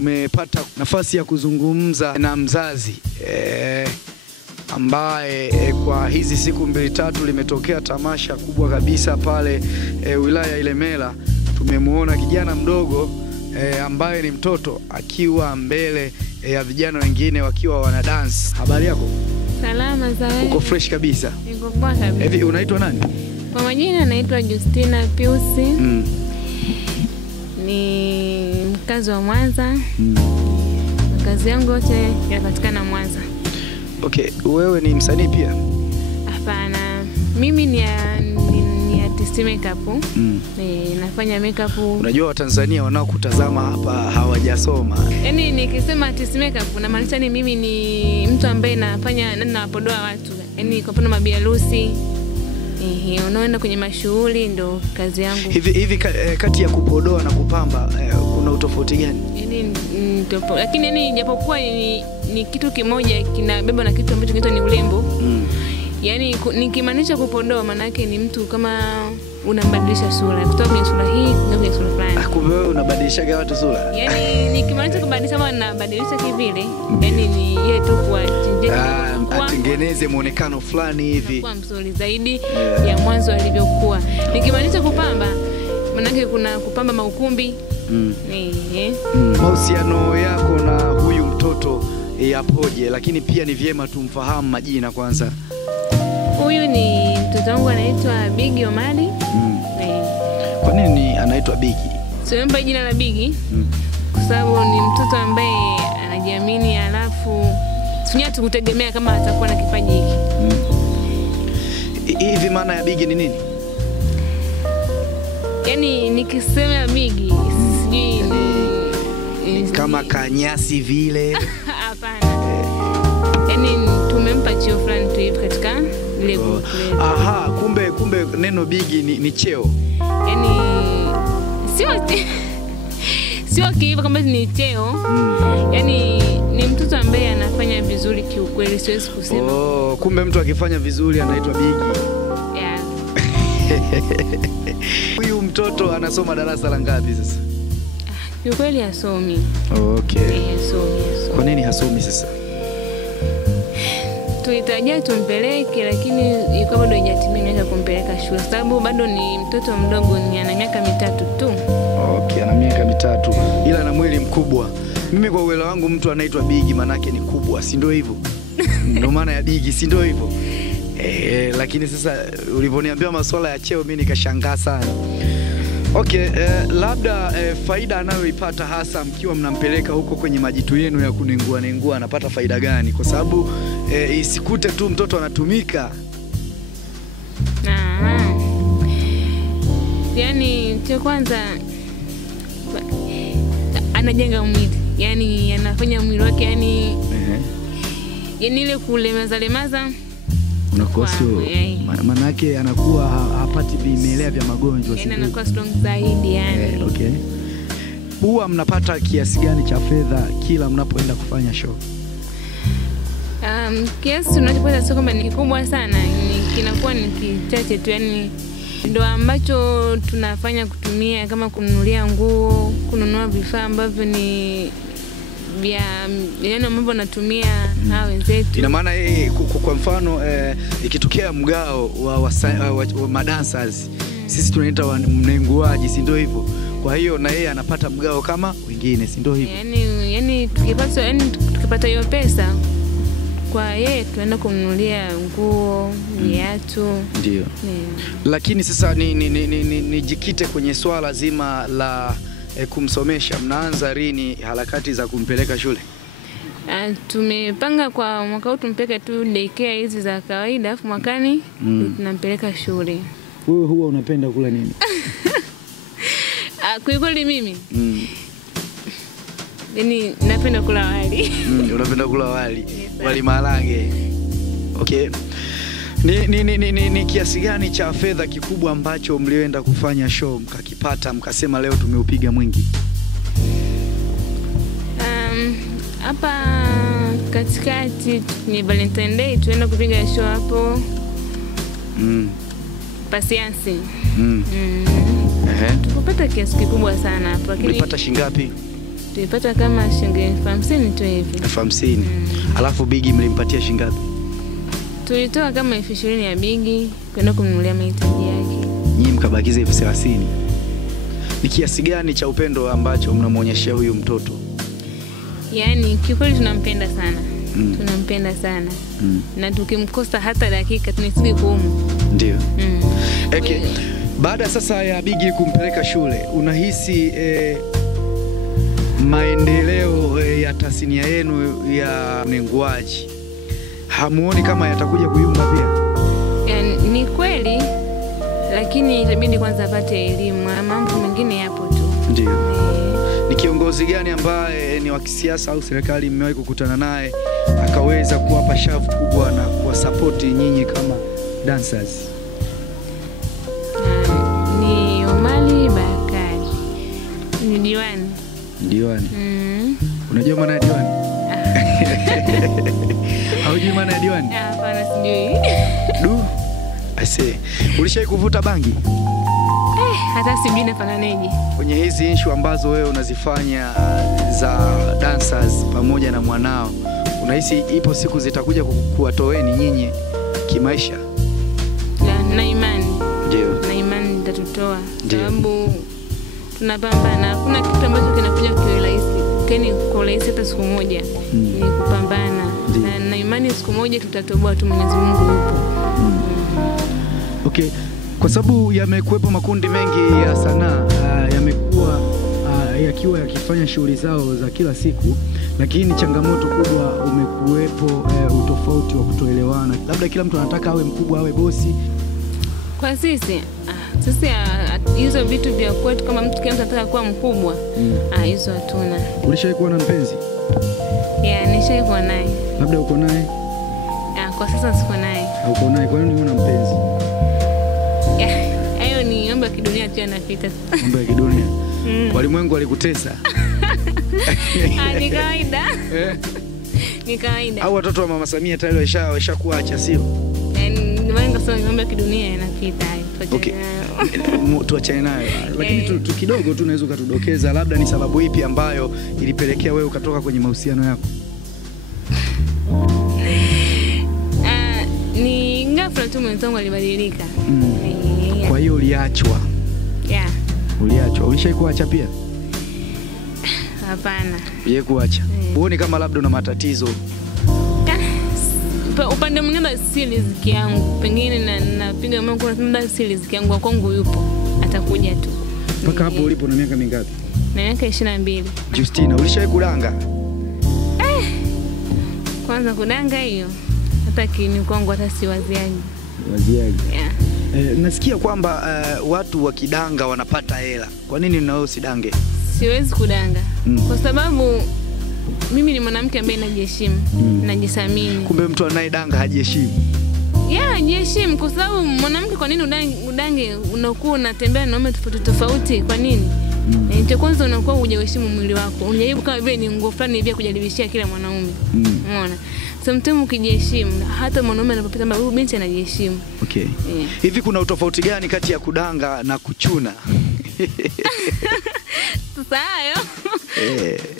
tumepata nafasi ya kuzungumza na mzazi ambaye kwa hizi siku 2-3 limetokea tamasha kubwa kabisa pale wilaya Ilemela. Tumemuona kijana mdogo ambaye ni mtoto akiwa mbele ya vijana wengine wakiwa wana dance. Habari yako? Salama zaidi. Uko fresh kabisa? Niko poa kabisa. Hivi unaitwa nani? Kwa majina naitwa Justina Piusi. Ni mkazi wa Mwanza. Makazi yangu yote yanapatikana Mwanza. Okay, wewe ni msanii pia? Hapana. Mimi ni artist makeup. Nafanya makeup. Unajua Watanzania wanaokutazama hapa hawajasoma. Yaani nikisema artist makeup namaanisha ni mimi ni mtu ambaye napodoa watu. Yaani kwa mfano mabiharusi. Unaenda kwenye mashughuli ndo kazi yangu. Hivi kati ya kupodoa na kupamba kuna utofauti gani? Yaani lakini yani japokuwa ni kitu kimoja kinabeba na kitu ambacho kinaitwa ni urembo. Yaani nikimaanisha kupodoa maana yake ni mtu kama unambadilisha sura kutoka kwenye sura hii kwenda kwenye sura fulani. Kumbe wewe unabadilisha watu sura? Yaani nikimaanisha kubadilisha kama nabadilisha kivile. Yaani ni ile tu atengeneze muonekano fulani hivi kwa mzuri zaidi ya mwanzo alivyokuwa. Nikimaanisha kupamba maana yake kuna kupamba maukumbi. Mahusiano yako na huyu mtoto yapoje? Lakini pia ni vyema tumfahamu majina kwanza. Huyu ni mtoto wangu anaitwa Bigi Omari. Kwa nini anaitwa Bigi? Siomba jina la Bigi kwa sababu ni mtoto ambaye anajiamini, alafu sinya tukutegemea kama atakuwa na kipaji hiki. Hivi maana ya Bigi ni nini? Yaani nikisema Bigi sijui ni kama kanyasi vile. Hapana. Yaani tumempa cheo fulani tu hivi katika ile group. Aha, kumbe neno Bigi ni cheo. Yaani sio hivyo kama ni cheo. Yaani ni mtoto ambaye anafanya vizuri kiukweli, siwezi kusema. Kumbe mtu akifanya vizuri anaitwa Bigi. Yeah. Huyu mtoto anasoma darasa la ngapi sasa? Kiukweli hasomi. Okay. Hasomi. Kwa nini hasomi sasa? Tulitarajia tumpeleke lakini yuko bado hajatimia miaka kumpeleka shule. Sababu bado ni mtoto mdogo, ana miaka 3 tu. Okay, ana miaka 3 ila ana mwili mkubwa. Mimi kwa uelewa wangu mtu anaitwa Bigi manake ni kubwa, si ndio hivyo? Ndio maana ya Bigi, si ndio hivyo? Lakini sasa uliponiambia masuala ya cheo mimi nikashangaa sana. Okay, labda faida anayoipata hasa mkiwa mnampeleka huko kwenye majitu yenu ya kunengua anapata faida gani? Kwa sababu isikute tu mtoto anatumika. Yaani cha kwanza anajenga mwili. Yaani anafanya mwili wake yaani ile kulemazalemaza unakosa maana yake anakuwa hapati vimelea vya magonjwa. Yaani anakuwa strong zaidi yani. Okay. Huwa mnapata kiasi gani cha fedha kila mnapoenda kufanya show? Kiasi tunachopata sio kama ni kikubwa sana, kinakuwa ni kichache tu, yani ndio ambacho tunafanya kutumia kama kununulia nguo, kununua vifaa ambavyo ni yaani ambavyo natumia hao wenzetu. Ina maana kwa mfano ikitokea mgao wa madancers, sisi tunaita mnenguaji, si ndio hivyo? Kwa hiyo na yeye anapata mgao kama wengine, si ndio hivyo? Yaani tukipata hiyo pesa kwa yeye tunaenda kumnunulia nguo, viatu. Ndio. Lakini sasa nijikite kwenye swala zima la kumsomesha. Mnaanza lini harakati za kumpeleka shule? Tumepanga kwa mwaka huu tumpeleke tu daycare hizi za kawaida, afu mwakani tunampeleka shule. Wewe huwa unapenda kula nini? Kwa kweli mimi yaani napenda kula wali. Unapenda kula wali? Wali maharage. Okay. Ni kiasi gani cha fedha kikubwa ambacho mlioenda kufanya show mkakipata mkasema leo tumeupiga mwingi? Hapa katikati ni Valentine Day tuenda kupiga show hapo. Pasiansi. Tukupata kiasi kikubwa sana hapo, lakini ulipata shingapi? tulipata kama shilingi 50,000 tu hivi. 50,000. Alafu Bigi mlimpatia shilingi ngapi? Tulitoa kama 20,000 ya Bigi kwenda kumnunulia mahitaji yake. Nyinyi mkabakiza 30,000. Ni kiasi gani cha upendo ambacho mnamuonyeshia huyu mtoto? Yaani kikweli tunampenda sana. Tunampenda sana. Na tukimkosa hata dakika tunasiki kuumu. Ndio. Okay. Baada sasa ya Bigi kumpeleka shule, unahisi maendeleo ya tasnia yenu ya unenguaji hamuoni kama yatakuja kuyumba pia? Yani, ni kweli, lakini itabidi kwanza apate elimu. Mambo mengine yapo tu. Ndio. Ni kiongozi gani ambaye ni wa kisiasa au serikali mmewahi kukutana naye akaweza kuwapa shavu kubwa na kuwasupport nyinyi kama dancers? Ni Omari Bakari. Ni diwani. Diwani. Unajua maana ya diwani? Haujui maana ya diwani? Hapana, sijui. Du. Ase, ulishai kuvuta bangi? Hata sijui nafananeje. Kwenye hizi issue ambazo wewe unazifanya za dancers pamoja na mwanao, unahisi ipo siku zitakuja kuwatoeni nyinyi kimaisha? Na imani. Ndio. Na imani nitatutoa. Sababu tunapambana. Hakuna kitu ambacho kinakuja kwa urahisi. Keni kwa urahisi hata siku moja. Ni kupambana. Na imani siku moja tutatoboa tu, Mwenyezi Mungu yupo. Okay. Kwa sababu yamekuwepo makundi mengi ya sanaa yamekuwa yakiwa yakifanya shughuli zao za kila siku, lakini changamoto kubwa umekuwepo utofauti wa kutoelewana. Labda kila mtu anataka awe mkubwa, awe bosi. Kwa sisi hizo vitu vya kwetu, kama mtu kile anataka kuwa mkubwa, hizo hatuna. Ulishawahi kuwa na mpenzi? Nishawahi kuwa naye. Labda uko naye? Kwa sasa siko naye. Uko naye, kwa nini una mpenzi? Hayo ni mambo ya kidunia tu yanapita. Mambo ya kidunia. Walimwengu walikutesa. Ni kawaida. Ni kawaida. Au watoto wa Mama Samia tayari washakuacha, sio? Ni mambo ya kidunia yanapita hayo. Okay. Tuachane nayo. Lakini tu kidogo tu unaweza ukatudokeza labda ni sababu ipi ambayo ilipelekea wewe ukatoka kwenye mahusiano yako? Ni ghafla tu mwenzangu alibadilika. Kwa hiyo uliachwa? Uliachwa. Ulishaikuacha pia? Hapana. Yeye kuacha. Uone kama labda una matatizo. Upande mwingine si riziki yangu. Pengine napiga Mungu na si riziki yangu, kwangu yupo. Atakuja tu. Mpaka hapo ulipo na miaka mingapi? Na miaka 22. Justina, ulishawahi kudanga? Kwanza kudanga hiyo hata kini kwangu hata si waziaji. Nasikia kwamba watu wakidanga wanapata hela. Kwa nini na wewe usidange? Siwezi kudanga. Kwa sababu mimi ni mwanamke ambaye najiheshimu, najisamini. Kumbe mtu anayedanga hajiheshimu? Hajiheshimu kwa sababu mwanamke, kwa nini udange unakuwa unatembea na wanaume tofauti? Kwa nini? Cha kwanza unakuwa hujaheshimu mwili wako. Unajaribu kama vile ni nguo fulani hivi kujaribishia kila mwanaume. Umeona? Sometimes ukijiheshimu hata mwanaume anapopita mbele huyu binti anajiheshimu. Okay. Hivi kuna utofauti gani kati ya kudanga na kuchuna? Sasa hayo.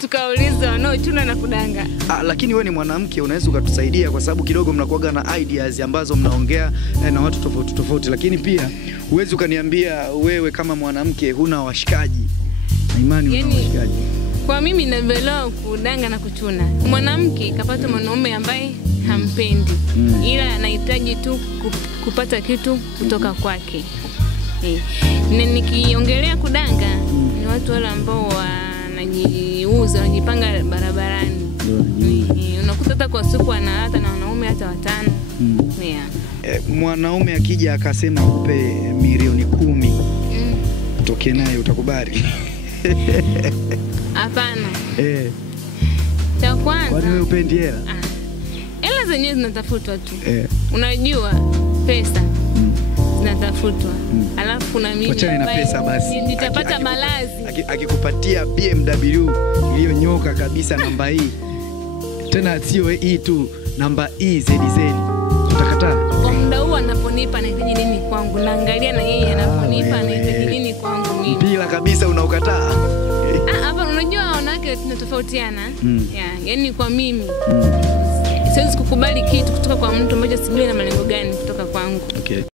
Tukauliza wanaochuna na kudanga. Lakini wewe ni mwanamke, unaweza ukatusaidia kwa sababu kidogo mnakuaga na ideas ambazo mnaongea na watu tofauti, lakini pia huwezi ukaniambia wewe kama mwanamke huna washikaji. Na imani una washikaji. Kwa mimi ninavyoelewa kudanga na kuchuna, mwanamke kapata mwanaume ambaye hampendi, ila anahitaji tu kupata kitu kutoka kwake. Na nikiongelea kudanga ni watu wale ambao wanajiuza, wanajipanga barabarani. Unakuta hata kwa siku hata na wanaume hata 5. Mwanaume akija akasema akupe milioni 10, utoke naye, utakubali? Hapana. Cha kwanza. Kwani wewe upendi hela? Hela zenyewe zinatafutwa tu. Unajua pesa zinatafutwa. Alafu kuna mimi wachane na pesa basi. Nitapata malazi. Akikupatia BMW iliyonyoka kabisa namba hii. Tena sio hii tu, namba ZZ. Utakataa? Kwa muda huo anaponipa anahitaji nini kwangu? Naangalia na yeye anaponipa anahitaji nini kwangu mimi. Bila kabisa unaukataa. Hapa unajua wanawake Maana tunatofautiana. Yaani kwa mimi siwezi kukubali kitu kutoka kwa mtu ambaye sijui na malengo gani kutoka kwangu. Okay.